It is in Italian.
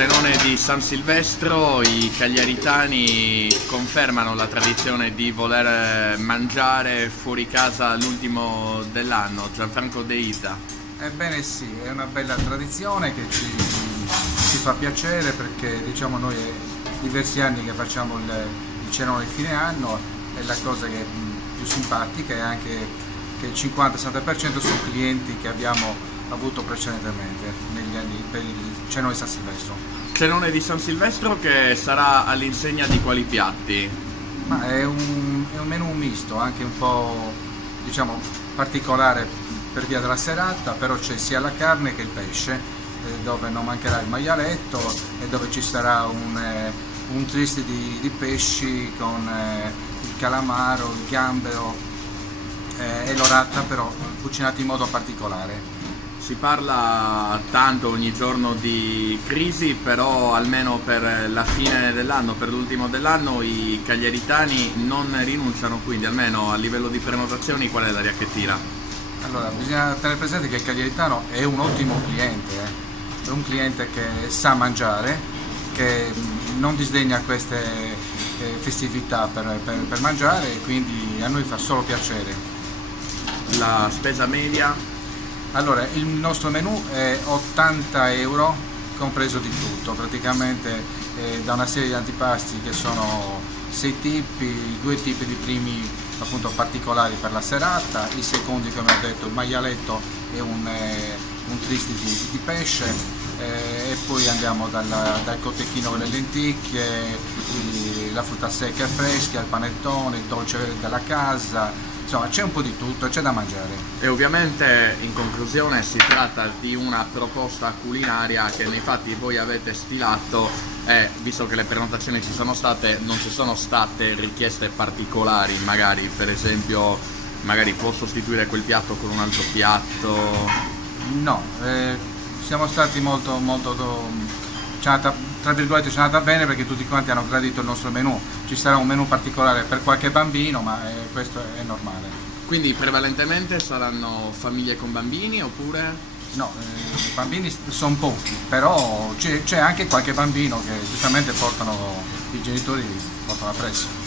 cenone di San Silvestro i cagliaritani confermano la tradizione di voler mangiare fuori casa l'ultimo dell'anno. Gianfranco De Ita. Ebbene sì, è una bella tradizione che ci fa piacere, perché diciamo noi è diversi anni che facciamo il cenone di fine anno, e la cosa che è più simpatica è anche che il 50-60% sono clienti che abbiamo avuto precedentemente negli anni per il cenone di San Silvestro. Cenone di San Silvestro che sarà all'insegna di quali piatti? Ma è un menù misto, anche un po' diciamo particolare per via della serata, però c'è sia la carne che il pesce, dove non mancherà il maialetto e dove ci sarà un twist di pesci con il calamaro, il gambero e l'orata, però cucinati in modo particolare. Si parla tanto ogni giorno di crisi, però almeno per la fine dell'anno, per l'ultimo dell'anno, i cagliaritani non rinunciano, quindi almeno a livello di prenotazioni qual è l'aria che tira? Allora, bisogna tenere presente che il cagliaritano è un ottimo cliente, è un cliente che sa mangiare, che non disdegna queste festività per mangiare, e quindi a noi fa solo piacere. La spesa media? Allora, il nostro menù è 80 euro, compreso di tutto, praticamente da una serie di antipasti che sono 6 tipi, 2 tipi di primi appunto particolari per la serata, i secondi, come ho detto, il maialetto e un twist di pesce, e poi andiamo dal cotechino con le lenticchie, la frutta secca e fresca, il panettone, il dolce della casa. Insomma, c'è un po' di tutto e c'è da mangiare. E ovviamente in conclusione si tratta di una proposta culinaria che nei fatti voi avete stilato, e visto che le prenotazioni ci sono state, non ci sono state richieste particolari, magari per esempio magari può sostituire quel piatto con un altro piatto? No, siamo stati molto tra virgolette ci è andata bene, perché tutti quanti hanno gradito il nostro menù. Ci sarà un menù particolare per qualche bambino, ma questo è normale. Quindi prevalentemente saranno famiglie con bambini oppure? No, bambini sono pochi, però c'è anche qualche bambino che giustamente i genitori portano appresso.